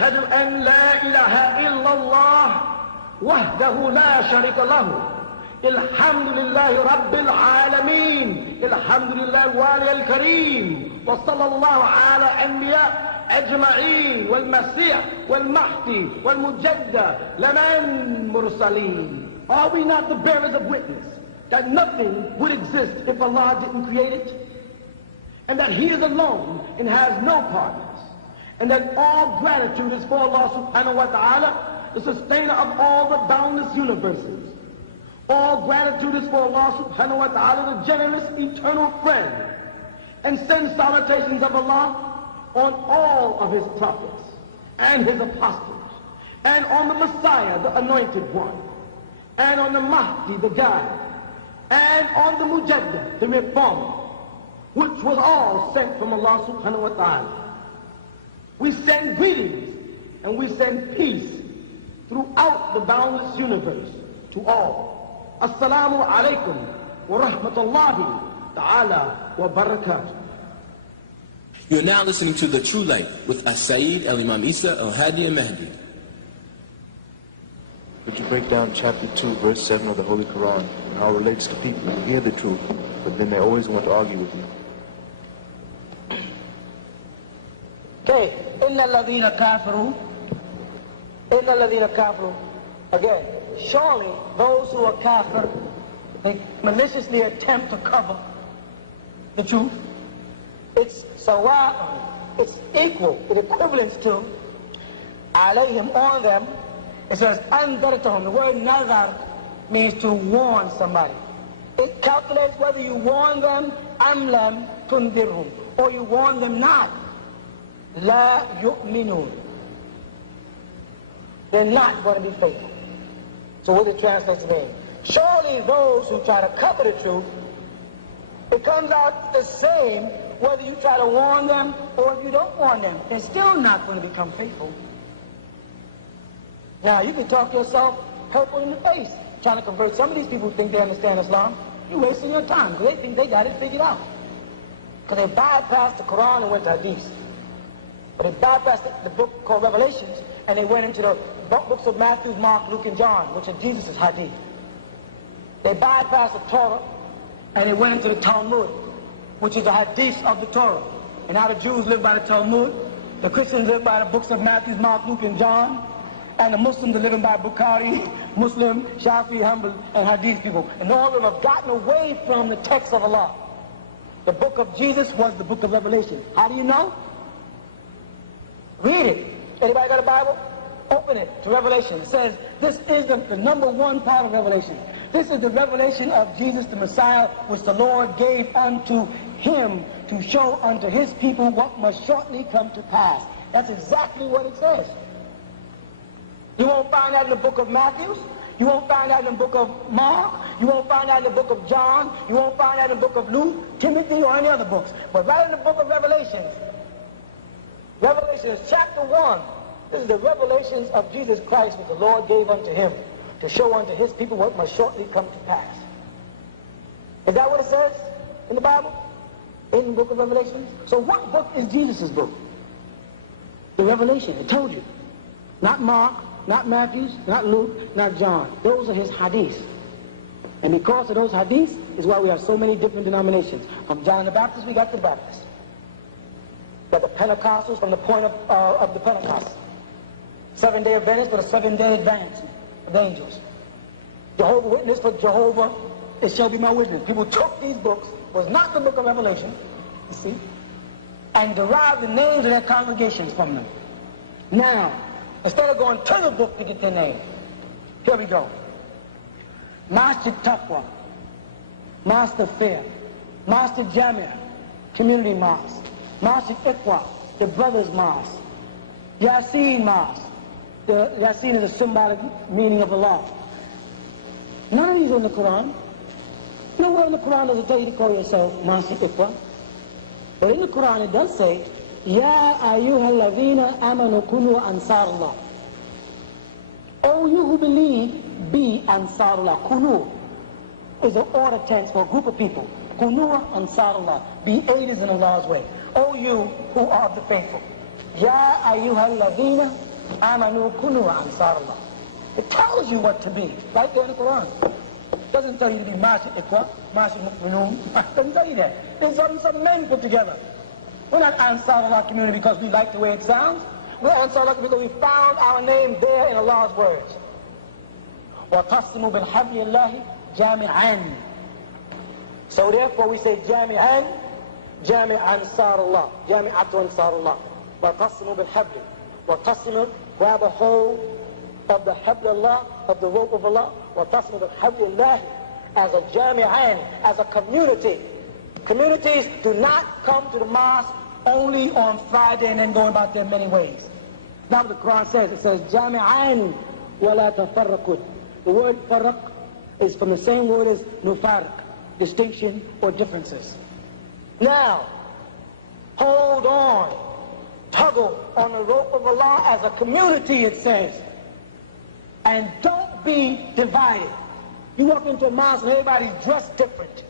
أشهد أن لا إله إلا الله وحده لا شريك له الحمد لله رب العالمين الحمد لله الوالي الكريم وصلى الله على أنبياء أجمعين والمسيح والمهدي والمجدد لمن مرسلين. Are we not the bearers of witness that nothing would exist if Allah didn't create it? And that He is alone and has no partners? And that all gratitude is for Allah subhanahu wa ta'ala, the sustainer of all the boundless universes. All gratitude is for Allah subhanahu wa ta'ala, the generous eternal friend. And send salutations of Allah on all of His prophets and His apostles, and on the Messiah, the anointed one, and on the Mahdi, the guide, and on the Mujaddid, the reformer, which was all sent from Allah subhanahu wa ta'ala. We send greetings and we send peace throughout the boundless universe to all. Assalamu alaikum wa rahmatullahi ta'ala wa barakatuh. You're now listening to The True Light with As-Sayyid Al-Imam Isa Al-Hadi Al-Mahdi. Could you break down chapter 2, verse 7 of the Holy Quran, and how it relates to people who hear the truth, but then they always want to argue with you? Okay, إِنَّ الَّذِينَ كَافِرُوا. Again, surely those who are kafir, they maliciously attempt to cover the truth. It's sawa'un, it's equal, it equivalents to alayhim, on them. It says andartahum. The word nazar means to warn somebody. It calculates whether you warn them am lam tundirhum, or you warn them not. La yu'minun. They're not going to be faithful. So what it translates to mean? Surely those who try to cover the truth, it comes out the same whether you try to warn them or if you don't warn them. They're still not going to become faithful. Now, you can talk yourself purple in the face trying to convert some of these people who think they understand Islam. You're wasting your time because they think they got it figured out. Because they bypassed the Quran and went to Hadith. But they bypassed the book called Revelations and they went into the books of Matthew, Mark, Luke, and John, which are Jesus' Hadith. They bypassed the Torah and they went into the Talmud, which is the Hadith of the Torah. And now the Jews live by the Talmud, the Christians live by the books of Matthew, Mark, Luke, and John, and the Muslims are living by Bukhari, Muslim, Shafi, Hanbal, and Hadith people. And all of them have gotten away from the text of Allah. The book of Jesus was the book of Revelation. How do you know? Read it. Anybody got a Bible? Open it to Revelation. It says this is the number one part of Revelation. This is the revelation of Jesus the Messiah, which the Lord gave unto Him to show unto His people what must shortly come to pass. That's exactly what it says. You won't find that in the book of Matthew. You won't find that in the book of Mark. You won't find that in the book of John. You won't find that in the book of Luke, Timothy, or any other books. But right in the book of Revelation, Revelation is chapter 1. This is the revelations of Jesus Christ which the Lord gave unto Him to show unto His people what must shortly come to pass. Is that what it says in the Bible? In the book of Revelation? So what book is Jesus' book? The Revelation. It told you. Not Mark, not Matthew, not Luke, not John. Those are His hadiths. And because of those hadiths is why we have so many different denominations. From John the Baptist, we got the Baptists. We got the Pentecostals from the point of the Pentecost. 7-day Adventists for the 7-day advance of the angels. Jehovah Witness for Jehovah, it shall be my witness. People took these books, was not the book of Revelation, you see, and derived the names of their congregations from them. Now, instead of going to the book to get their name, here we go. Masjid Taqwa, Master Fair, Master Jamia, Community Mosque, Masjid Iqwa, the Brothers Mosque, Yasin Mosque. The Yasin is a symbolic meaning of Allah. None of these are in the Quran. Nowhere in the Quran does it tell you to call yourself Masjid Iqwa. But in the Quran it does say, Ya ayyuhal ladhina amanu kunu ansarullah. Oh, you who believe, be ansarullah. Kunu is an order tense for a group of people. Kunu ansarullah. Be aiders in Allah's way. Oh, you who are of the faithful. Ya ayyuhal ladhina Amanu kunu ansarullah. It tells you what to be, right there in the Quran. It doesn't tell you to be Masjid Iqra, Masjid Mu'minun. It doesn't tell you that. There's some men put together. We're not Ansarullah community because we like the way it sounds. We're Ansarullah because we found our name there in Allah's words. وَقَصِّمُوا بِالْحَبْلِ اللَّهِ جَامِعًا. So therefore we say جَامِعًا, جَامِعَ Ansarullah, جَامِعَةُ Ansarullah. وَقَصِّمُوا بِالْحَبْلِ. وَقَصِّمُوا, grab a hold of the habl Allah, of the rope of Allah. وَقَصِّمُوا بِالْحَبْلِ اللَّهِ, as a جَامِعًا, as a community. Communities do not come to the mosque only on Friday and then going about their many ways. Now what the Quran says, it says, جَامِعًا وَلَا تَفَرَّقُوا. The word faraq is from the same word as nufarq, distinction or differences. Now, hold on, tuggle on the rope of Allah as a community, it says. And don't be divided. You walk into a mosque and everybody's dressed different.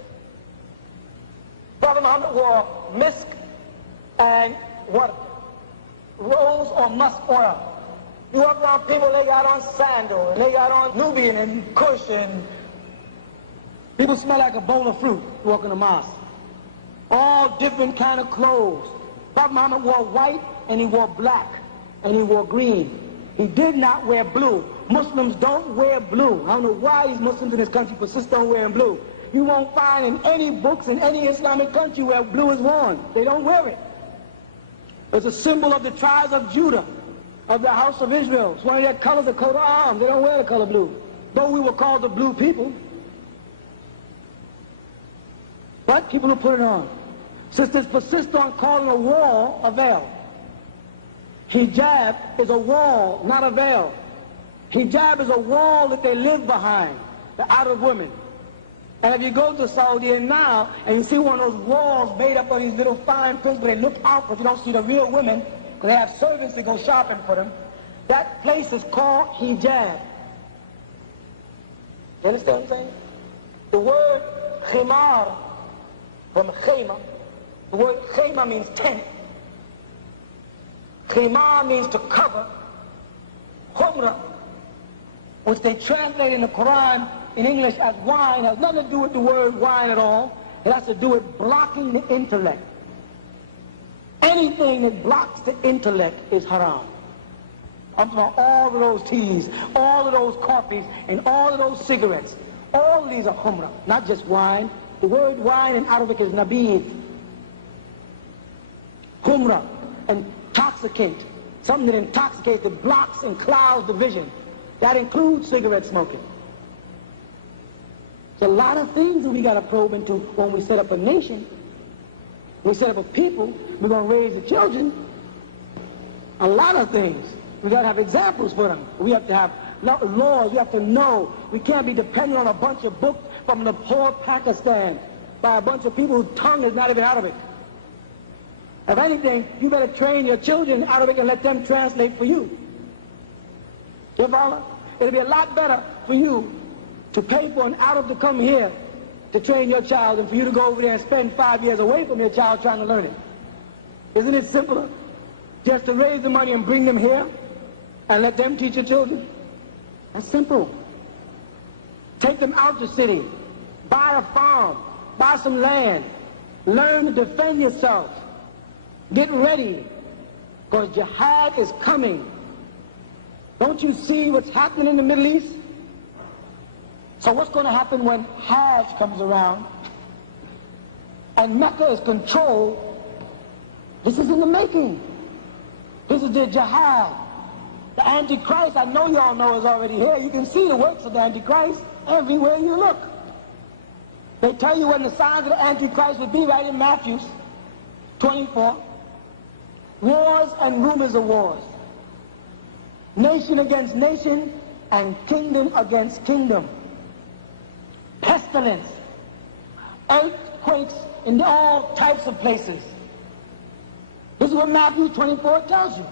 Prophet Muhammad wore misk and what? Rose or musk oil. You walk around people, they got on sandal, and they got on Nubian and Kush, and people smell like a bowl of fruit walking the mosque. All different kind of clothes. Prophet Muhammad wore white, and he wore black, and he wore green. He did not wear blue. Muslims don't wear blue. I don't know why these Muslims in this country persist on wearing blue. You won't find in any books in any Islamic country where blue is worn. They don't wear it. It's a symbol of the tribes of Judah, of the house of Israel. It's one of their colors, the coat of arms. They don't wear the color blue. Though we were called the blue people. But people who put it on. Sisters persist on calling a wall a veil. Hijab is a wall, not a veil. Hijab is a wall that they live behind, the Arab women. And if you go to Saudi now, and you see one of those walls made up of these little fine prints, but they look out, but you don't see the real women, because they have servants that go shopping for them. That place is called hijab. You understand what I'm saying? The word khimar, from khayma, the word khayma means tent. Khimar means to cover. Khumra, which they translate in the Quran in English as wine, has nothing to do with the word wine at all. It has to do with blocking the intellect. Anything that blocks the intellect is haram. I'm talking about all of those teas, all of those coffees, and all of those cigarettes. All of these are khumra, not just wine. The word wine in Arabic is nabid. Khumra, intoxicant, something that intoxicates, that blocks and clouds the vision. That includes cigarette smoking. There's a lot of things that we got to probe into when we set up a nation. We set up a people, we're going to raise the children. A lot of things. We got to have examples for them. We have to have laws. We have to know. We can't be dependent on a bunch of books from Lahore, Pakistan, by a bunch of people whose tongue is not even Arabic. If anything, you better train your children in Arabic and let them translate for you. You follow? It'll be a lot better for you to pay for an Arab to come here to train your child than for you to go over there and spend 5 years away from your child trying to learn it. Isn't it simpler just to raise the money and bring them here and let them teach your children? That's simple. Take them out the city, buy a farm, buy some land, learn to defend yourself, get ready, because jihad is coming. Don't you see what's happening in the Middle East? So what's going to happen when Hajj comes around and Mecca is controlled? This is in the making. This is the jihad. The Antichrist, I know y'all know, is already here. You can see the works of the Antichrist everywhere you look. They tell you when the signs of the Antichrist would be right in Matthew 24. Wars and rumors of wars. Nation against nation and kingdom against kingdom. Pestilence. Earthquakes in all types of places. This is what Matthew 24 tells you.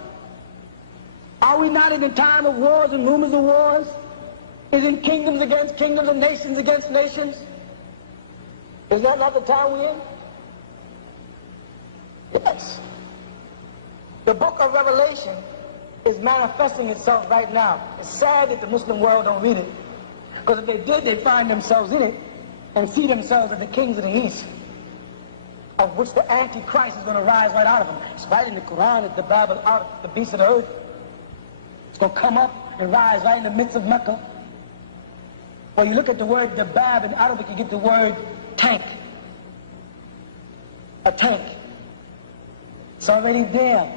Are we not in the time of wars and rumors of wars? Isn't kingdoms against kingdoms and nations against nations? Is that not the time we're in? Yes. The book of Revelation is manifesting itself right now. It's sad that the Muslim world don't read it, because if they did, they'd find themselves in it and see themselves as the kings of the East, of which the Antichrist is going to rise right out of them. It's right in the Quran that the Bible out the beast of the earth. It's going to come up and rise right in the midst of Mecca. When you look at the word Dabab in Arabic, you get the word tank. A tank. It's already there.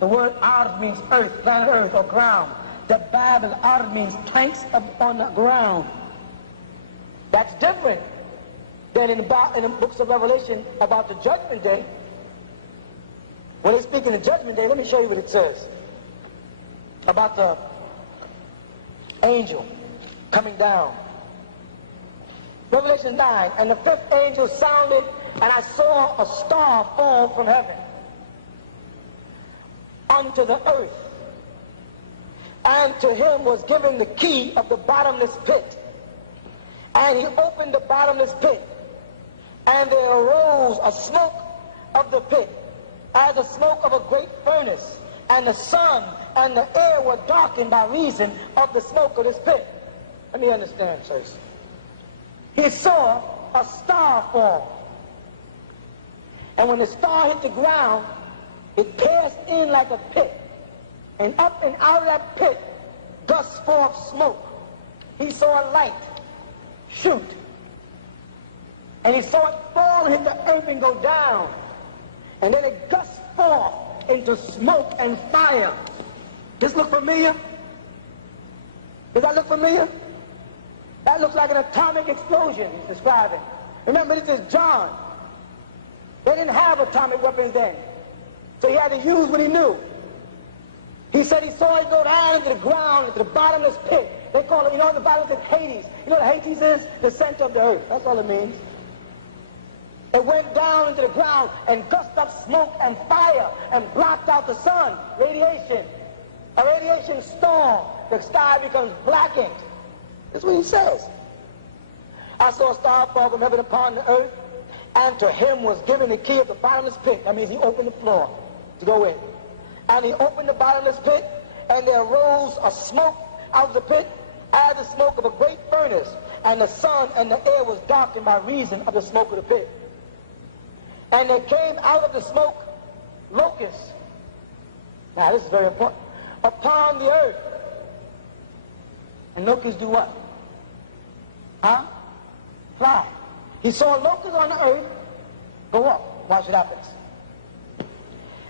The word Arab means earth, planet earth, or ground. Dabab in Arab means tanks on the ground. That's different than in the books of Revelation about the judgment day. When they speak in the judgment day, let me show you what it says about the angel coming down. Revelation 9, and the fifth angel sounded, and I saw a star fall from heaven unto the earth, and to him was given the key of the bottomless pit, and he opened the bottomless pit, and there arose a smoke of the pit as the smoke of a great furnace, and the sun and the air were darkened by reason of the smoke of this pit. Let me understand, sirs. He saw a star fall, and when the star hit the ground, it passed in like a pit, and up and out of that pit gushed forth smoke. He saw a light shoot, and he saw it fall and hit the earth and go down, and then it gushed forth into smoke and fire. This look familiar? Does that look familiar? That looks like an atomic explosion he's describing. Remember, this is John. They didn't have atomic weapons then, so he had to use what he knew. He said he saw it go down into the ground, into the bottomless pit. They call it, you know, the bottom is Hades. You know what Hades is? The center of the earth. That's all it means. It went down into the ground and gushed up smoke and fire and blocked out the sun. Radiation. A radiation storm. The sky becomes blackened. That's what he says. I saw a star fall from heaven upon the earth, and to him was given the key of the bottomless pit. That means he opened the floor to go in. And he opened the bottomless pit, and there arose a smoke out of the pit as the smoke of a great furnace, and the sun and the air was darkened by reason of the smoke of the pit. And there came out of the smoke locusts. Now this is very important. Upon the earth. And locusts do what? Huh? Fly. He saw locusts on the earth go up. Watch what happens.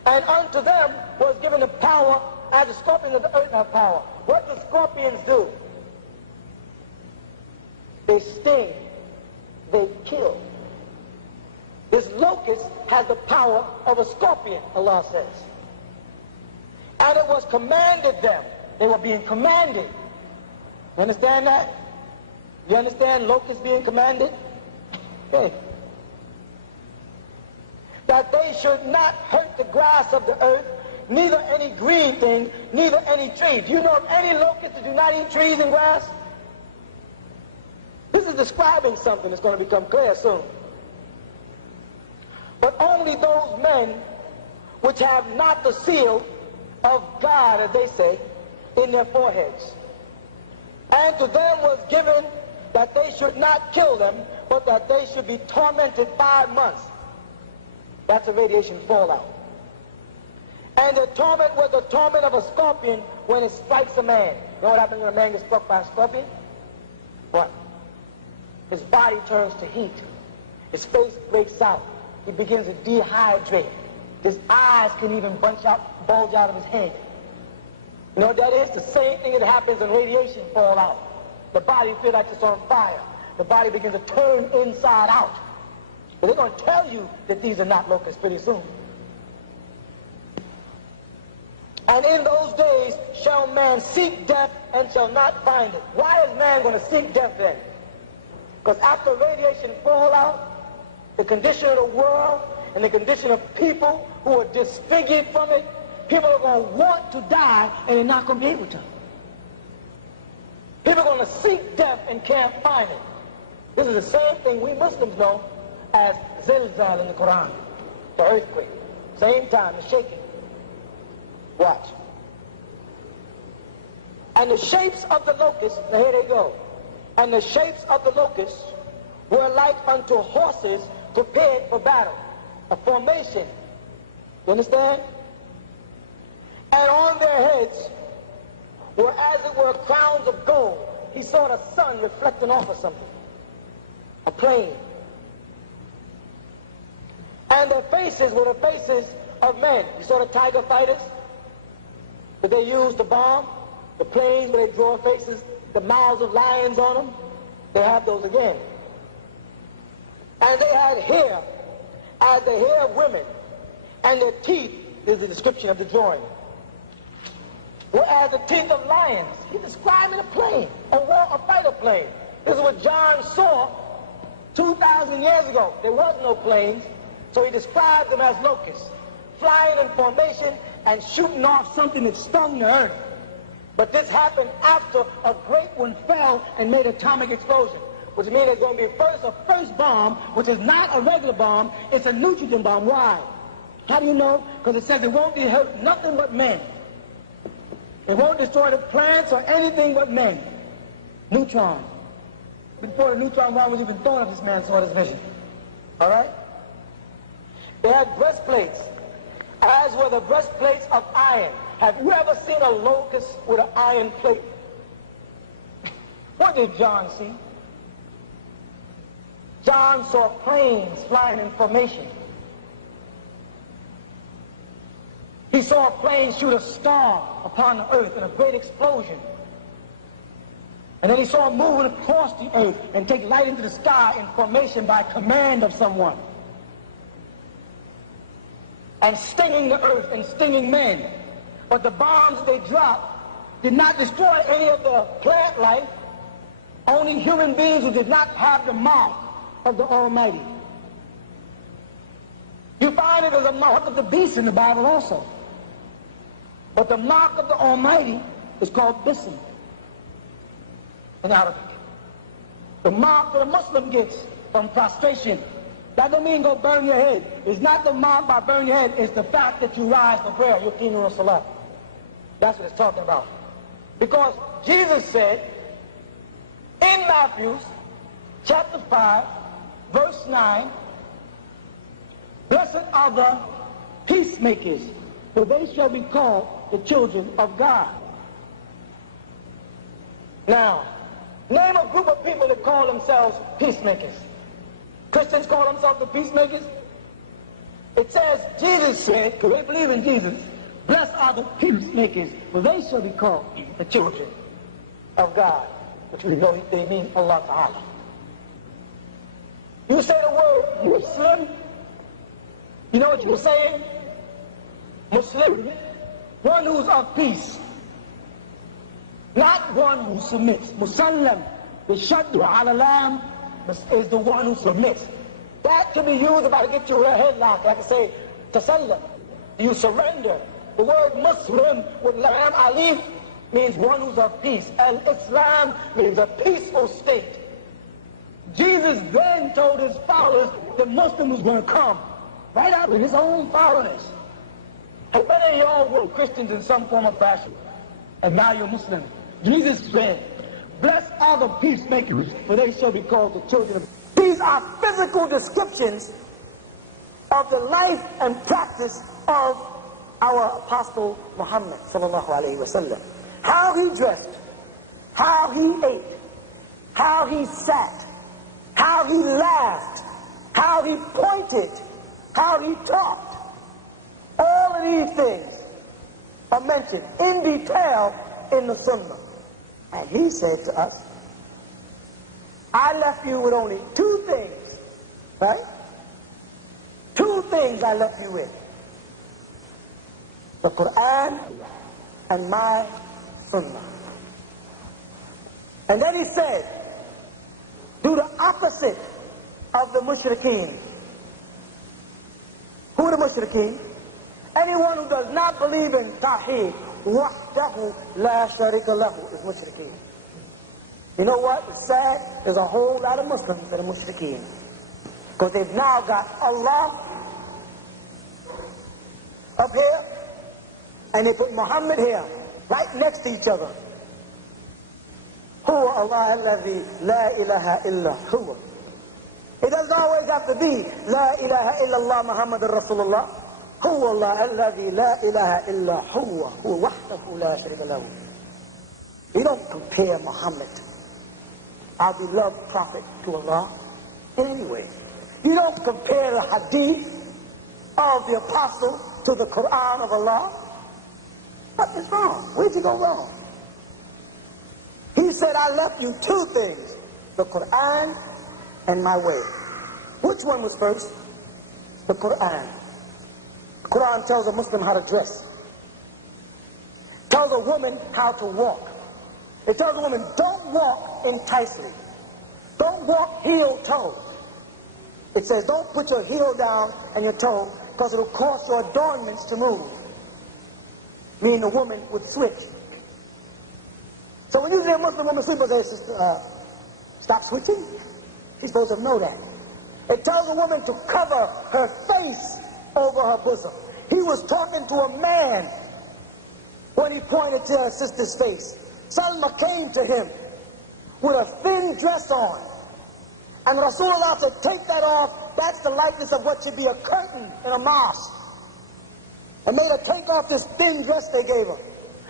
And unto them was given the power, as the scorpions of the earth have power. What do scorpions do? They sting. They kill. This locust has the power of a scorpion, Allah says. And it was commanded them. They were being commanded. You understand that? You understand locusts being commanded? Okay. That they should not hurt the grass of the earth, neither any green thing, neither any tree. Do you know of any locusts that do not eat trees and grass? This is describing something that's going to become clear soon. But only those men which have not the seal of God, as they say, in their foreheads. And to them was given that they should not kill them, but that they should be tormented 5 months. That's a radiation fallout. And the torment was the torment of a scorpion when it strikes a man. You know what happens when a man gets struck by a scorpion? What? His body turns to heat. His face breaks out. He begins to dehydrate. His eyes can even bulge out of his head. You know what that is? The same thing that happens when radiation fallout. The body feels like it's on fire. The body begins to turn inside out. But they're going to tell you that these are not locusts pretty soon. And in those days shall man seek death and shall not find it. Why is man going to seek death then? Because after radiation fallout, the condition of the world and the condition of people who are disfigured from it, people are going to want to die and they're not going to be able to. People are going to seek death and can't find it. This is the same thing we Muslims know as zilzal in the Quran, the earthquake. Same time, the shaking. Watch. And the shapes of the locusts, now here they go. And the shapes of the locusts were like unto horses prepared for battle. A formation. You understand? And on their heads were as it were crowns of gold. He saw the sun reflecting off of something. A plane. And their faces were the faces of men. You saw the tiger fighters that they used to bomb? The planes where they draw faces, the mouths of lions on them. They have those again. And they had hair as the hair of women. And their teeth, is the description of the drawing, were as the teeth of lions. He described in a plane, a fighter plane. This is what John saw 2,000 years ago. There was no planes, so he described them as locusts, flying in formation and shooting off something that stung the earth. But this happened after a great one fell and made an atomic explosion, which means there's going to be a first bomb, which is not a regular bomb, it's a neutron bomb. Why? How do you know? Because it says it won't hurt nothing but men. It won't destroy the plants or anything but men. Neutron. Before the neutron bomb was even thought of, this man saw this vision. All right? They had breastplates, as were the breastplates of iron. Have you ever seen a locust with an iron plate? What did John see? John saw planes flying in formation. He saw a plane shoot a star upon the earth in a great explosion. And then he saw it moving across the earth and take light into the sky in formation by command of someone. And stinging the earth and stinging men. But the bombs they dropped did not destroy any of the plant life, only human beings who did not have the mark of the Almighty. You find it as a mark of the beast in the Bible also. But the mark of the Almighty is called Bism in Arabic. The mark that a Muslim gets from prostration. That don't mean go burn your head. It's not the mark by burn your head. It's the fact that you rise for prayer. Yuqinu salat. That's what it's talking about. Because Jesus said in Matthew chapter 5, verse 9, blessed are the peacemakers, for they shall be called the children of God. Now, name a group of people that call themselves peacemakers. Christians call themselves the peacemakers. It says, Jesus said, because they believe in Jesus, blessed are the peacemakers, for they shall be called the children of God. Which we know they mean Allah Ta'ala. You say the word Muslim, you know what you're saying? Muslim, one who's of peace. Not one who submits. Musallam, the shaddu ala lam, is the one who submits. That can be used about to get you a headlock. Like I say, tasallam, you surrender. The word Muslim with lam alif means one who's of peace. Al-Islam means a peaceful state. Jesus then told his followers that Muslim was going to come right out with his own followers. And many of y'all were Christians in some form or fashion, and now you're Muslim. Jesus said, blessed are the peacemakers, for they shall be called the children of God. These are physical descriptions of the life and practice of our Apostle Muhammad sallallahu alaihi wasallam. How he dressed, how he ate, how he sat, how he laughed, how he pointed, how he talked. All of these things are mentioned in detail in the Sunnah. And he said to us, I left you with only two things, right? Two things I left you with. The Quran and my Sunnah. And then he said, do the opposite of the mushrikeen. Who are the mushrikeen? Anyone who does not believe in Tawheed, wahdahu la sharika lahu, is mushrikeen. You know what? It's sad. There's a whole lot of Muslims that are mushrikeen. Because they've now got Allah up here, and they put Muhammad here, right next to each other. Huwa Allah alladhi la ilaha illa huwa. It doesn't always have to be La ilaha illallah Muhammadur Rasulullah. Huwa Allah alladhi la ilaha illa huwa. Huwa wahdahu la sharika lahu. You don't compare Muhammad, our beloved prophet, to Allah in any way. You don't compare the hadith of the apostle to the Quran of Allah. What is wrong? Where'd you go wrong? He said, I left you two things, the Quran and my way. Which one was first? The Quran. The Quran tells a Muslim how to dress. Tells a woman how to walk. It tells a woman, don't walk enticingly. Don't walk heel-toe. It says, don't put your heel down and your toe, because it'll cause your adornments to move. Meaning the woman would switch. So when you see a Muslim woman sleep, say, sister, stop switching. She's supposed to know that. It tells a woman to cover her face over her bosom. He was talking to a man when he pointed to her sister's face. Salma came to him with a thin dress on. And Rasulullah said, take that off. That's the likeness of what should be a curtain in a mosque. And made her take off this thin dress they gave her.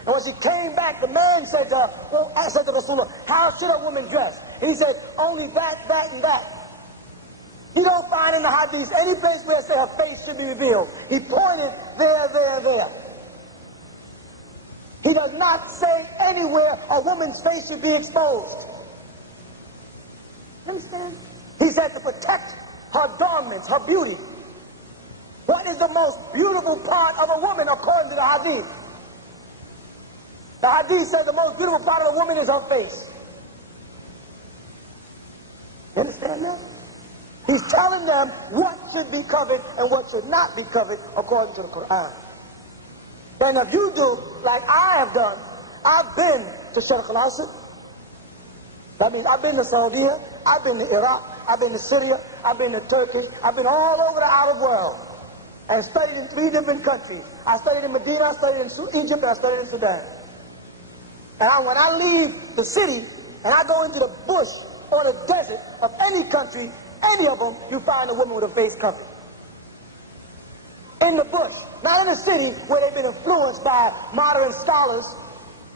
And when she came back, the man said to her, well, I said to Rasulullah, how should a woman dress? And he said, only that, that, and that. You don't find in the hadith any place where it says her face should be revealed. He pointed there, there, there. He does not say anywhere a woman's face should be exposed. Understand? He said to protect her adornments, her beauty. What is the most beautiful part of a woman according to the hadith? The hadith says the most beautiful part of a woman is her face. You understand that? He's telling them what should be covered and what should not be covered according to the Quran. And if you do, like I have done, I've been to Sharq al-Awsat. That means I've been to Saudi, I've been to Iraq, I've been to Syria, I've been to Turkey, I've been all over the Arab world. And studied in 3 different countries. I studied in Medina, I studied in Egypt, and I studied in Sudan. And when I leave the city, and I go into the bush or the desert of any country, any of them, you find a woman with a face covered. In the bush, not in the city where they've been influenced by modern scholars,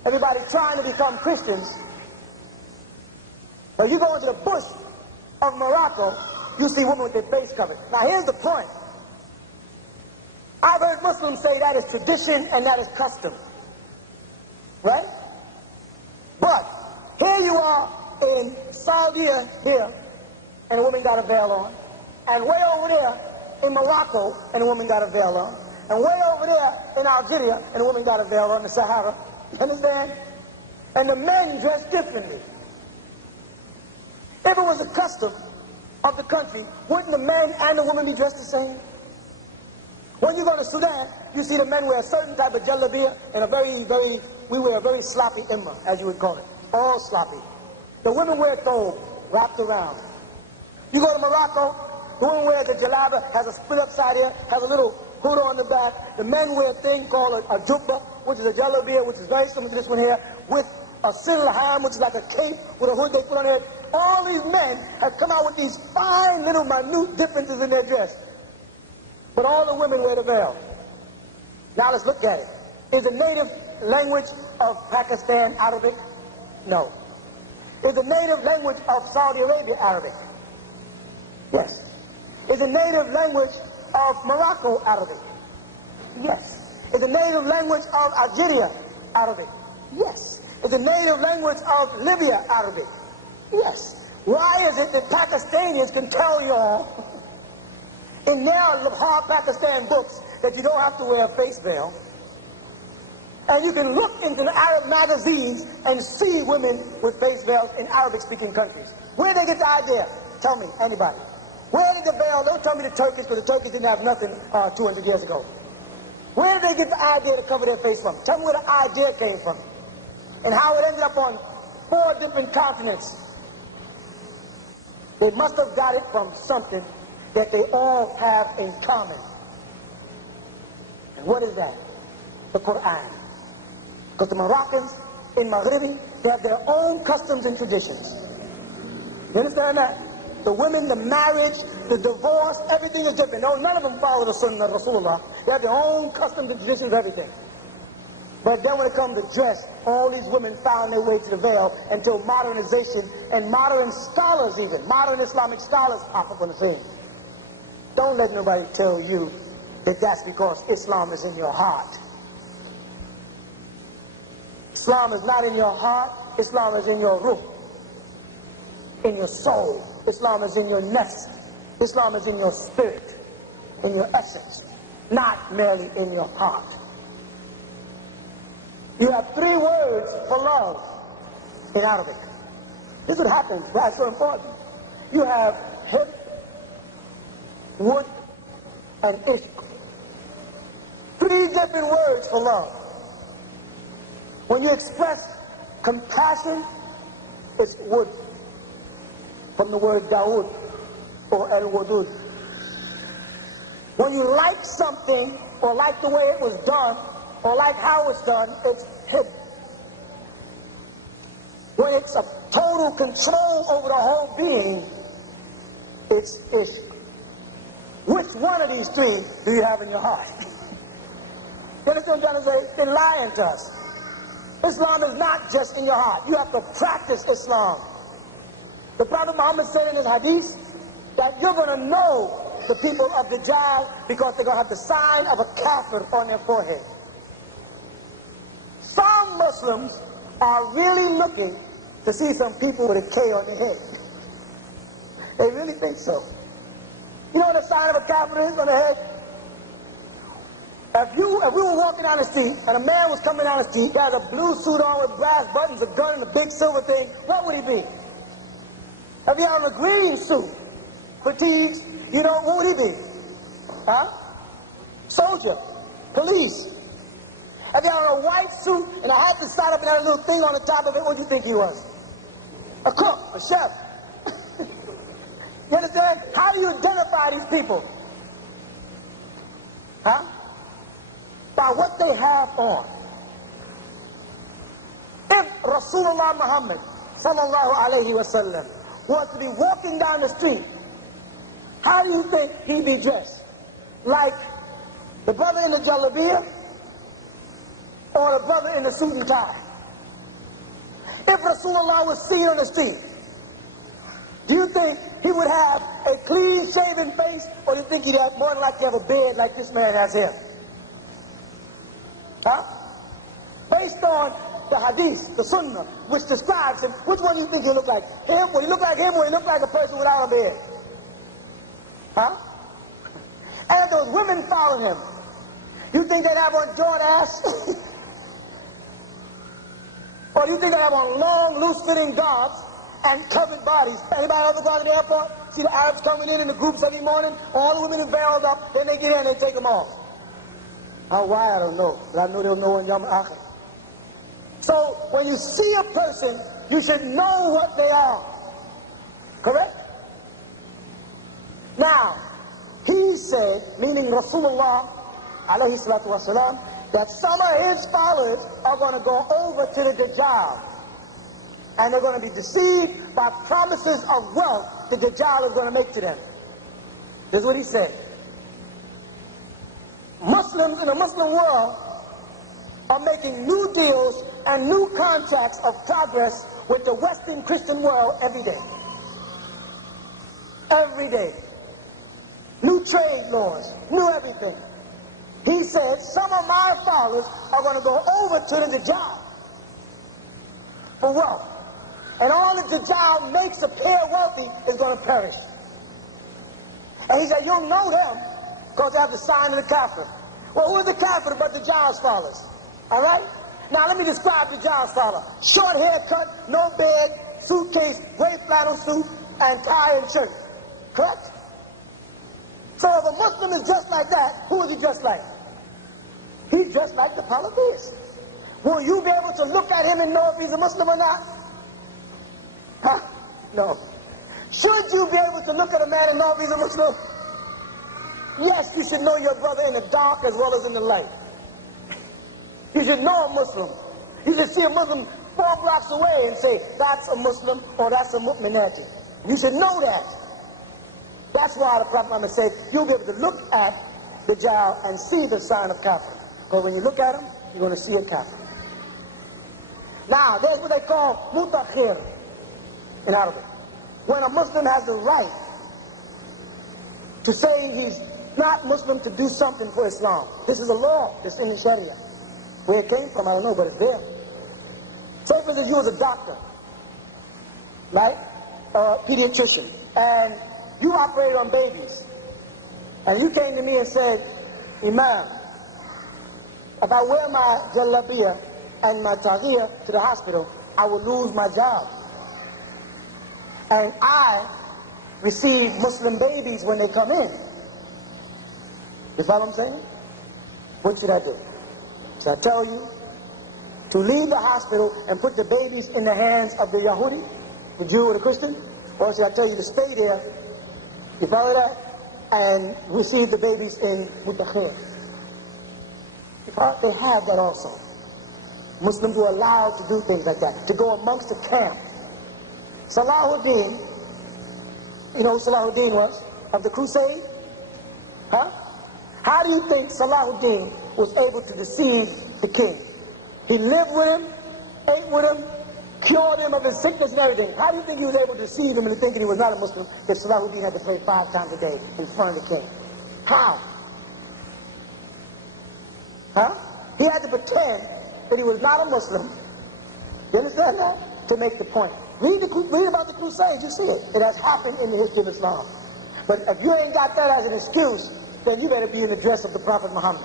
everybody trying to become Christians. But you go into the bush of Morocco, you see women with their face covered. Now here's the point. I've heard Muslims say that is tradition and that is custom. Right? But here you are in Saudi here, and a woman got a veil on. And way over there in Morocco, and a woman got a veil on. And way over there in Algeria, and a woman got a veil on the Sahara. You understand? And the men dress differently. If it was a custom of the country, wouldn't the men and the women be dressed the same? When you go to Sudan, you see the men wear a certain type of jalabiya and we wear a very sloppy imma, as you would call it. All sloppy. The women wear thobe, wrapped around. You go to Morocco, the woman wears a jalaba, has a split up side here, has a little hood on the back. The men wear a thing called a jubba, which is a jalabiya, which is very similar to this one here, with a silham, which is like a cape with a hood they put on there. All these men have come out with these fine little minute differences in their dress. But all the women wear the veil. Now let's look at it. Is the native language of Pakistan Arabic? No. Is the native language of Saudi Arabia Arabic? Yes. Is the native language of Morocco Arabic? Yes. Is the native language of Algeria Arabic? Yes. Is the native language of Libya Arabic? Yes. Why is it that Pakistanis can tell you all in their hard Pakistan books that you don't have to wear a face veil? And you can look into the Arab magazines and see women with face veils in Arabic-speaking countries. Where did they get the idea? Tell me, anybody. Where did the veil, don't tell me the Turkish, because the Turkish didn't have nothing 200 years ago. Where did they get the idea to cover their face from? Tell me where the idea came from. And how it ended up on 4 different continents. They must have got it from something that they all have in common. And what is that? The Quran. Because the Moroccans in Maghribi, They have their own customs and traditions. You understand that? The women, the marriage, the divorce, everything is different. No, none of them follow the Sunnah of Rasulullah. They have their own customs and traditions, everything. But then when it comes to dress, all these women found their way to the veil until modernization and modern scholars even, modern Islamic scholars pop up on the scene. Don't let nobody tell you that that's because Islam is in your heart. Islam is not in your heart. Islam is in your ruh, in your soul. Islam is in your nafs. Islam is in your spirit, in your essence, not merely in your heart. You have 3 words for love in Arabic. This is what happens. That's so important. You have hib, wood, and ishq. 3 different words for love. When you express compassion, it's wood, from the word Dawood or El-Wadud. When you like something or like the way it was done or like how it's done, it's hib. When it's a total control over the whole being, it's ishq. Which one of these 3 do you have in your heart? You understand what I'm trying to say? They're lying to us. Islam is not just in your heart. You have to practice Islam. The Prophet Muhammad said in his hadith that you're going to know the people of Dajjal because they're going to have the sign of a kafir on their forehead. Some Muslims are really looking to see some people with a K on their head. They really think so. You know what the sign of a kafir is on the head? If we were walking down the street and a man was coming down the street, he had a blue suit on with brass buttons, a gun, and a big silver thing, what would he be? If he had on a green suit, fatigues, you know, what would he be? Huh? Soldier, police. If he had on a white suit and a hat that sat up and had a little thing on the top of it, what do you think he was? A cook, a chef. You understand? How do you identify these people? Huh? By what they have on. If Rasulullah Muhammad sallallahu alayhi wa sallam was to be walking down the street, how do you think he'd be dressed? Like the brother in the jalabiyah or the brother in the suit and tie? If Rasulullah was seen on the street, do you think he would have a clean-shaven face, or do you think he'd have more than likely have a beard like this man has here? Huh? Based on the hadith, the sunnah, which describes him, which one do you think he look like? Him? Would he look like him, or would he look like a person without a beard? Huh? And if those women followed him, you think they'd have on Jordan-ass? Or do you think they'd have on long, loose-fitting garbs and covered bodies? Anybody ever gone to the airport? See the Arabs coming in the groups every morning? All the women are barreled up, then they get in and they take them off. How, why, I don't know, but I know they'll know in Yom Akhir. So, when you see a person, you should know what they are. Correct? Now, he said, meaning Rasulullah, alayhi salatu wasalam, that some of his followers are going to go over to the Dajjal. And they're going to be deceived by promises of wealth the Dajjal is going to make to them. This is what he said. Muslims in the Muslim world are making new deals and new contracts of progress with the Western Christian world every day. Every day. New trade laws, new everything. He said, some of my followers are going to go over to the Dajjal for wealth. And all the Dajjal makes appear wealthy is going to perish. And he said, you'll know them because they have the sign of the kafir. Well, who is the kafir but the Dajjal's followers? All right? Now let me describe the Dajjal's follower. Short haircut, no beard, suitcase, gray flannel suit, and tie and shirt. Correct? So if a Muslim is dressed like that, who is he dressed like? He's dressed like the polytheist. Will you be able to look at him and know if he's a Muslim or not? Huh? No. Should you be able to look at a man and know if he's a Muslim? Yes, you should know your brother in the dark as well as in the light. You should know a Muslim. You should see a Muslim 4 blocks away and say, that's a Muslim or that's a mu'minati. You should know that. That's why the Prophet Muhammad said, you'll be able to look at the Dajjal and see the sign of kafir. Because when you look at him, you're going to see a kafir. Now, there's what they call mutakhir in Arabic. When a Muslim has the right to say he's not Muslim to do something for Islam. This is a law. It's in the Sharia. Where it came from, I don't know, but it's there. Say, for instance, you was a doctor, right? A pediatrician, and you operated on babies. And you came to me and said, Imam, if I wear my jalabiyah and my taghiyah to the hospital, I will lose my job. And I receive Muslim babies when they come in. You follow what I'm saying? What should I do? Should I tell you to leave the hospital and put the babies in the hands of the Yahudi, the Jew or the Christian? Or should I tell you to stay there, you follow that, and receive the babies in mutakhir? They have that also. Muslims were allowed to do things like that, to go amongst the camp. Salahuddin, you know who Salahuddin was? Of the crusade? Huh? How do you think Salahuddin was able to deceive the king? He lived with him, ate with him, cured him of his sickness and everything. How do you think he was able to deceive him into thinking he was not a Muslim if Salahuddin had to pray 5 times a day in front of the king? How? Huh? He had to pretend that he was not a Muslim. You understand that? To make the point. Read about the Crusades, you see it. It has happened in the history of Islam. But if you ain't got that as an excuse, then you better be in the dress of the Prophet Muhammad.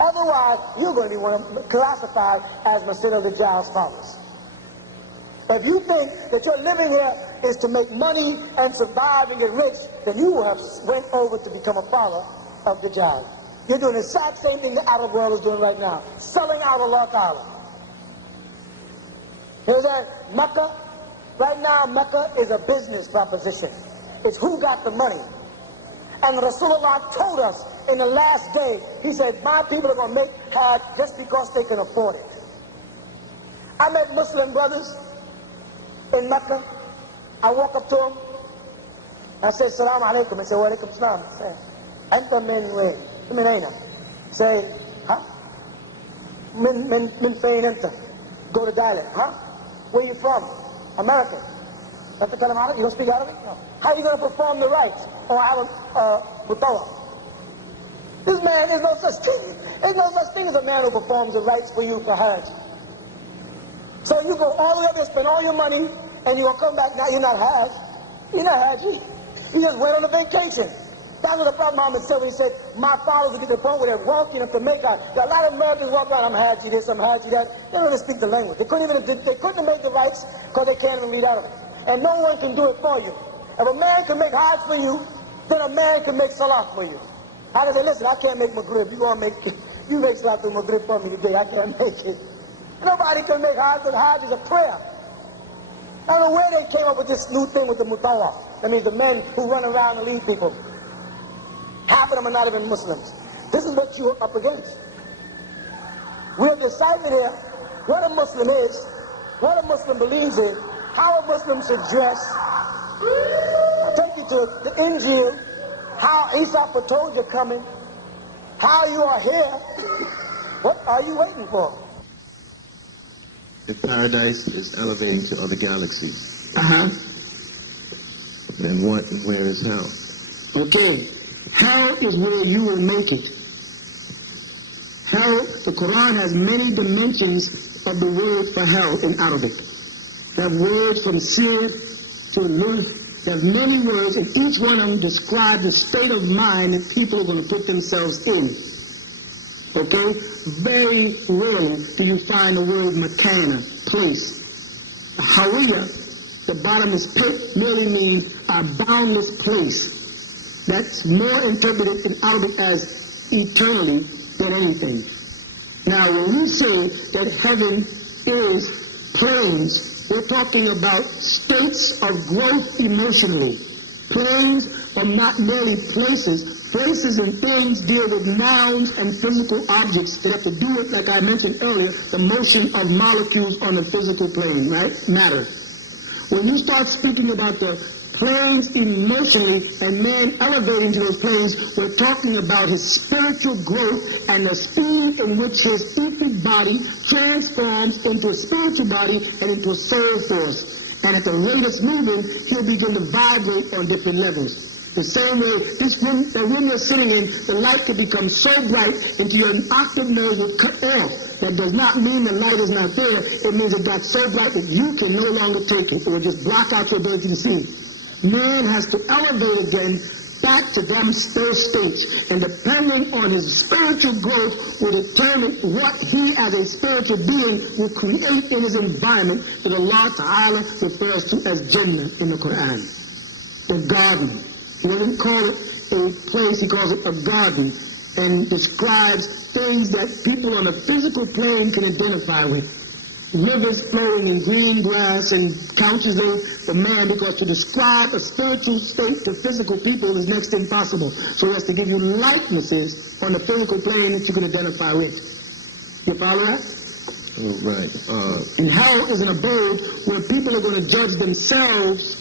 Otherwise, you're going to be classified as Masjid al-Dajjal's followers. If you think that your living here is to make money and survive and get rich, then you will have went over to become a follower of Dajjal. You're doing the exact same thing the Arab world is doing right now, selling out Allah Ta'ala. You understand? Mecca, right now Mecca is a business proposition. It's who got the money. And Rasulullah told us in the last day, he said, my people are going to make Hajj just because they can afford it. I met Muslim brothers in Mecca. I walk up to them. I said, Salaam alaikum. I said, wa alaikum salam. I said, Anta min wayn? Min aina? Say, huh? Min fayn anta? Go to dialect. Huh? Where you from? American. You don't speak Arabic? No. How are you going to perform the rites? Or have a mutawa? This man, there's no such thing. There's no such thing as a man who performs the rites for you for Hajj. So you go all the way up there, spend all your money, and you're going to come back, now you're not Hajj. You're not Hajj. You just went on a vacation. That's what the Prophet Muhammad said when he said, my followers will get to the point where they're walking up to Mecca. A lot of Americans walk around, I'm Hajj this, I'm Hajj that. They don't even speak the language. They couldn't have made the rites because they can't even read out of it. And no one can do it for you. If a man can make Hajj for you, then a man can make Salah for you. I can say, listen, I can't make Maghrib. You make Salah through Maghrib for me today. I can't make it. Nobody can make Hajj, but Hajj is a prayer. I don't know where they came up with this new thing with the mutawaf. That means the men who run around and lead people. Half of them are not even Muslims. This is what you're up against. We have decided here what a Muslim is, what a Muslim believes in, how a Muslim should dress. I'll take you to the Injil, how Isa foretold you're coming, how you are here. What are you waiting for? If paradise is elevating to other galaxies, then what and where is hell? Okay, hell is where you will make it. Hell, the Quran has many dimensions of the word for hell in Arabic. They have words from Sir to Nur. They have many words, and each one of them describes the state of mind that people are going to put themselves in. Okay? Very rarely do you find the word makana, place. Hawiya, the bottomless pit, merely means a boundless place. That's more interpreted in Arabic as eternally than anything. Now, when we say that heaven is planes, we're talking about states of growth emotionally. Planes are not merely places. Places and things deal with nouns and physical objects. They have to do with, like I mentioned earlier, the motion of molecules on the physical plane, right? Matter. When you start speaking about the planes emotionally and man elevating to those planes, we're talking about his spiritual growth and the speed in which his etheric body transforms into a spiritual body and into a soul force. And at the rate it's moving, he'll begin to vibrate on different levels. The same way, the room you're sitting in, the light could become so bright until your octave nerves will cut off. That does not mean the light is not there. It means it got so bright that you can no longer take it. It will just block out your ability to see. Man has to elevate again back to those states. And depending on his spiritual growth will determine what he as a spiritual being will create in his environment that Allah Ta'ala refers to as Jannah in the Quran. The garden. He doesn't call it a place, he calls it a garden, and describes things that people on a physical plane can identify with. Rivers flowing in green grass and couches for man, because to describe a spiritual state to physical people is next to impossible. So he has to give you likenesses on the physical plane that you can identify with. You follow that? Oh, right. And hell is an abode where people are going to judge themselves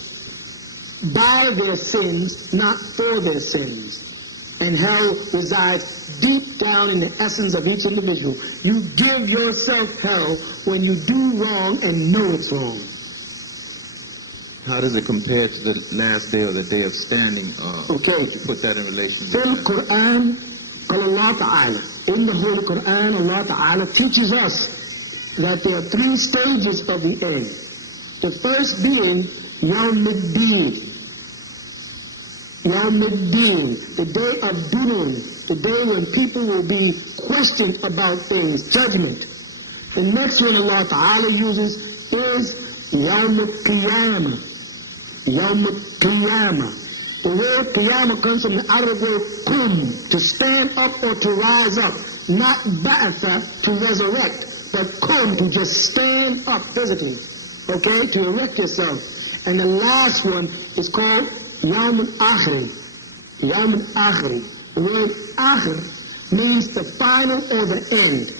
by their sins, not for their sins. And hell resides deep down in the essence of each individual. You give yourself hell when you do wrong and know it's wrong. How does it compare to the last day or the day of standing? Okay. You put that in relation to In the Quran, Allah Ta'ala, in the Holy Quran, Allah Ta'ala teaches us that there are three stages of the end. The first being Yawm al-Din. Yawm al-Din, the day of doom, the day when people will be questioned about things, judgment. The next one Allah Ta'ala uses is Yawm al-Qiyamah. Yawm al-Qiyamah. The word Qiyamah comes from the Arabic word Qum, to stand up or to rise up. Not Ba'atha, to resurrect, but Qum, to just stand up physically. Okay, to erect yourself. And the last one is called Yawm al-Akhir. Yawm al-Akhir. The word Akhir means the final or the end.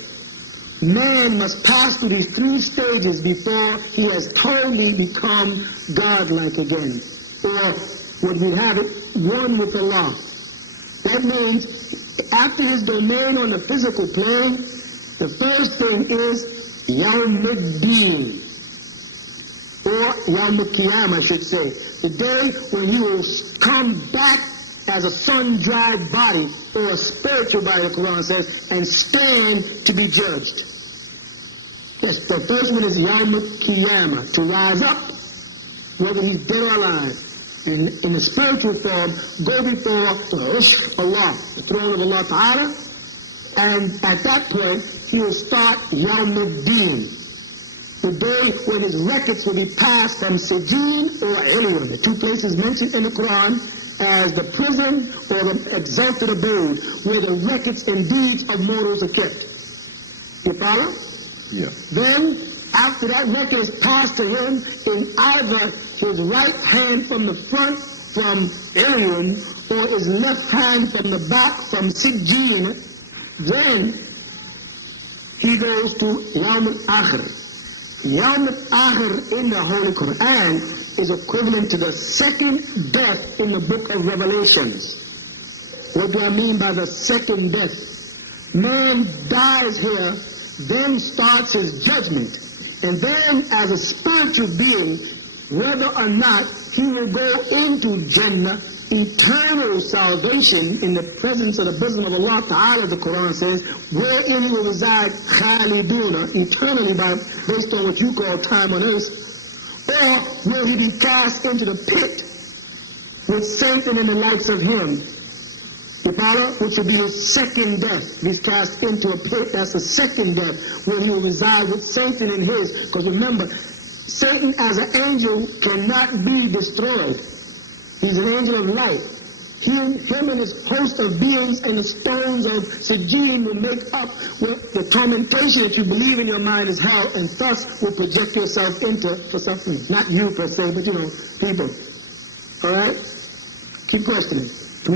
Man must pass through these three stages before he has totally become godlike again. Or, what we have it, one with Allah. That means, after his domain on the physical plane, the first thing is Yawm al-Din. Or Yawm al-Qiyamah, I should say. The day when he will come back as a sun-dried body, or a spiritual body, the Quran says, and stand to be judged. Yes, the first one is Yawm al-Qiyamah, to rise up, whether he's dead or alive, and in the spiritual form, go before the Ush Allah, the throne of Allah Ta'ala, and at that point, he will start Yawm al-Din, the day when his records will be passed from Sijin or Ilion, the two places mentioned in the Quran as the prison or the exalted abode, where the records and deeds of mortals are kept. You follow? Yeah. Then, after that record is passed to him in either his right hand from the front from Ilion or his left hand from the back from Sijin, then he goes to Yawm al-Akhir. Yawm al-Akhir in the Holy Quran is equivalent to the second death in the book of Revelations. What do I mean by the second death? Man dies here, then starts his judgment. And then as a spiritual being, whether or not he will go into Jannah, eternal salvation in the presence of the bosom of Allah Ta'ala, the Quran says, wherein he will reside khaliduna, eternally based on what you call time on earth, or will he be cast into the pit with Satan and the likes of him? You follow? Which will be his second death. He's cast into a pit, that's the second death, where he will reside with Satan and his. Because remember, Satan as an angel cannot be destroyed. He's an angel of light. Him and his host of beings and the stones of Sijin will make up the tormentation that you believe in your mind is hell, and thus will project yourself into for suffering. Not you per se, but people. Alright? Keep questioning. Till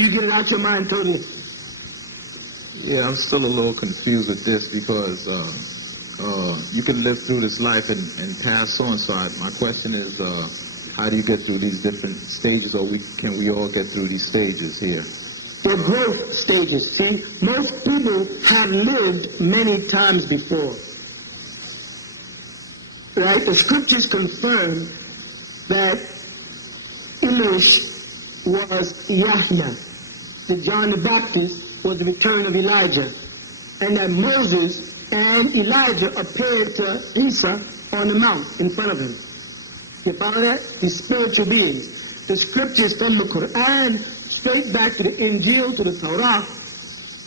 you get it out your mind totally. Yeah, I'm still a little confused with this because you can live through this life and pass on. So my question is, how do you get through these different stages, or can we all get through these stages here? They're growth stages. See, most people have lived many times before. Right? The scriptures confirm that Enosh was Yahya, that John the Baptist was the return of Elijah, and that Moses and Elijah appeared to Isa on the mount in front of him. You follow that? These spiritual beings. The scriptures from the Quran, straight back to the Injil, to the Torah,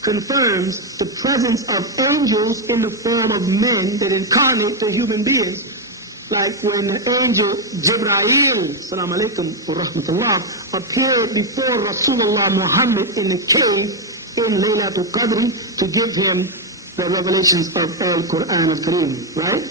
confirms the presence of angels in the form of men that incarnate to human beings. Like when the angel Jibreel, salam alaikum wa rahmatullah, appeared before Rasulullah Muhammad in the cave in Laylatul Qadr to give him the revelations of Al-Quran al-Kareem, right?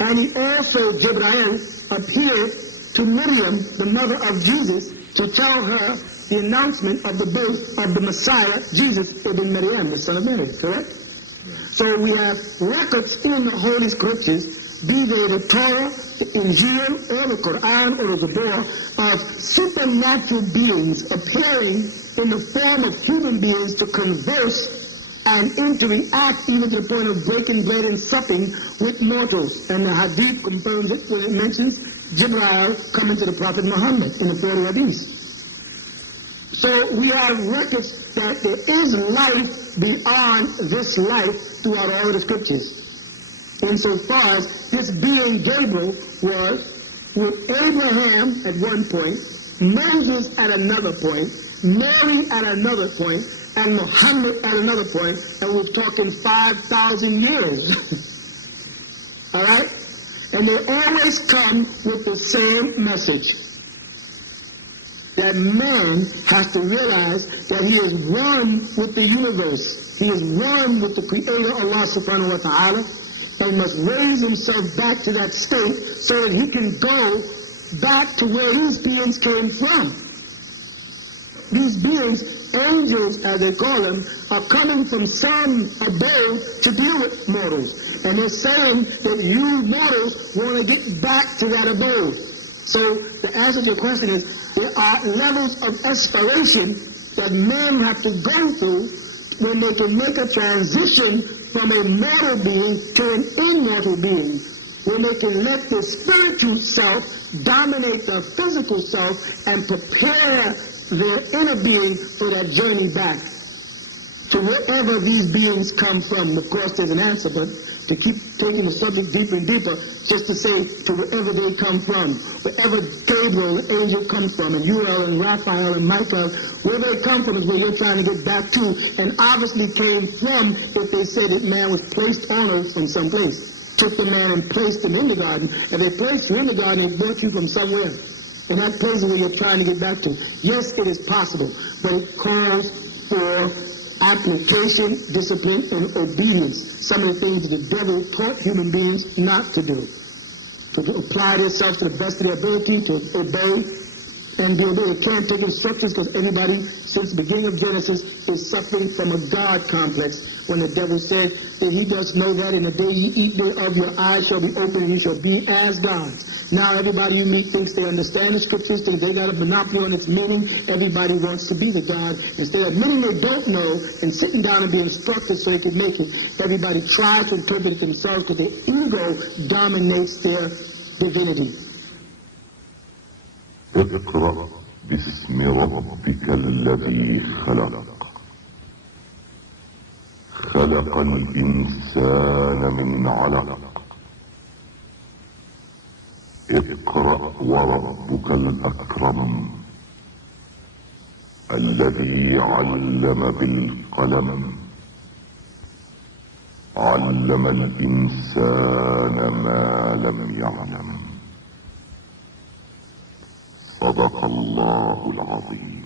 And he also, Jibreel, appeared to Miriam, the mother of Jesus, to tell her the announcement of the birth of the Messiah, Jesus ibn Maryam, the son of Mary, correct? So we have records in the Holy Scriptures, be they the Torah, the Injil, or the Quran, or the Zabur, of supernatural beings appearing in the form of human beings to converse and interact even to the point of breaking bread and supping with mortals. And the Hadith confirms it when it mentions Jibreel coming to the Prophet Muhammad in the 40 Hadiths. So we have records that there is life beyond this life throughout all of the scriptures. Insofar as this being Gabriel was with Abraham at one point, Moses at another point, Mary at another point, and Muhammad at another point, and we're talking 5,000 years. All right? And they always come with the same message. That man has to realize that he is one with the universe. He is one with the Creator, Allah subhanahu wa ta'ala, and must raise himself back to that state so that he can go back to where these beings came from. These beings, angels as they call them, are coming from some abode to deal with mortals. And they're saying that you mortals want to get back to that abode. So the answer to your question is, there are levels of aspiration that men have to go through when they can make a transition from a mortal being to an immortal being. When they can let the spiritual self dominate the physical self and prepare their inner being for that journey back to wherever these beings come from. Of course, there's an answer, but to keep taking the subject deeper and deeper, just to say to wherever they come from, wherever Gabriel, the angel, comes from, and Uriel and Raphael and Michael, where they come from is where you're trying to get back to, and obviously came from if they said that man was placed on earth from someplace. Took the man and placed him in the garden, and they placed you in the garden and brought you from somewhere. And that place is where you're trying to get back to. Yes, it is possible, but it calls for application, discipline, and obedience. Some of the things that the devil taught human beings not to do. To apply themselves to the best of their ability, to obey and be obeyed. They can't take instructions because everybody, since the beginning of Genesis, is suffering from a God complex. When the devil said that he does know that in the day you eat thereof, your eyes shall be open and you shall be as gods. Now everybody you meet thinks they understand the scriptures, think they got a monopoly on its meaning. Everybody wants to be the God. Instead of admitting they don't know and sitting down and be instructed so they can make it, everybody tries to interpret it themselves because their ego dominates their divinity. اقرأ باسم ربك الذي خلق خلق الإنسان من علق اقرأ وربك الأكرم الذي علم بالقلم علم الإنسان ما لم يعلم صدق الله العظيم.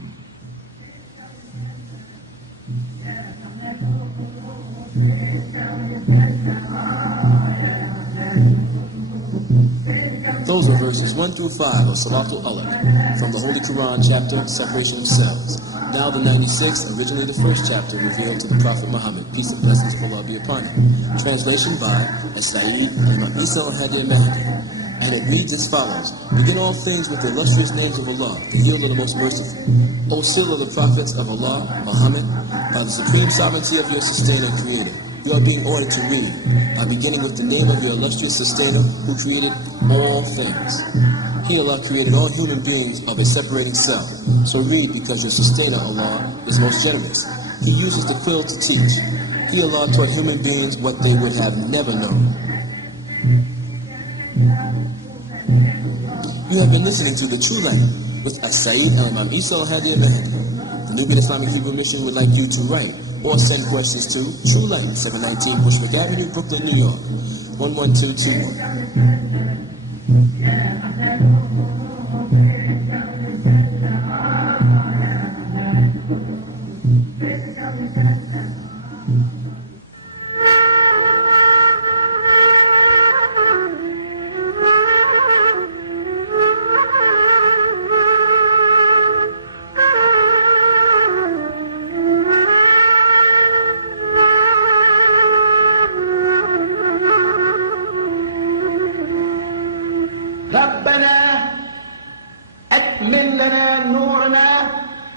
Those are verses 1 1 through 5 of Salatul Alaq from the Holy Quran chapter, Separation of Cells. Now the 96th, originally the first chapter, revealed to the Prophet Muhammad, peace and blessings of Allah be upon him. Translation by As-Sa'id Imam Isa al-Hadi al-Mahdi. And it reads as follows: Begin all things with the illustrious names of Allah, the healed of the most merciful. O seal of the prophets of Allah, Muhammad, by the supreme sovereignty of your sustainer and creator, you are being ordered to read, by beginning with the name of your illustrious sustainer who created all things. He, Allah, created all human beings of a separating cell. So read, because your sustainer, Allah, is most generous. He uses the quill to teach. He, Allah, taught human beings what they would have never known. You have been listening to The True Light with As-Sa'id Imam Isa al-Hadi al-Mahdi. The Nubian Islamic Hebrew Mission would like you to write or send questions to True Light, 719 Bushwick Avenue, Brooklyn, New York, 11221. ربنا أكمل لنا نورنا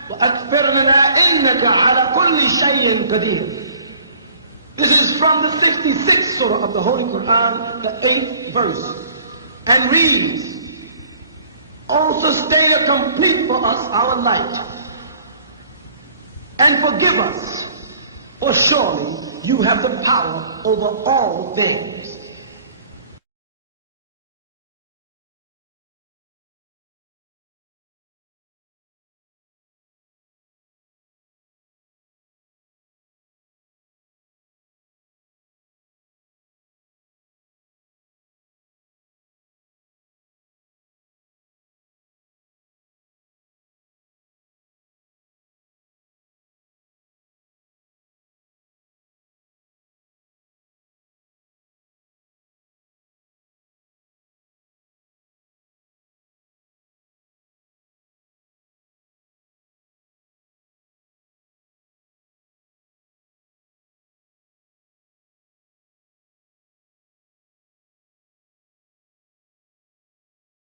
وأكفر لنا إنك على كل شيء قدير. This is from the 66th surah of the Holy Quran, the 8th verse, and reads, O Sustainer, complete for us our light and forgive us, for surely you have the power over all things.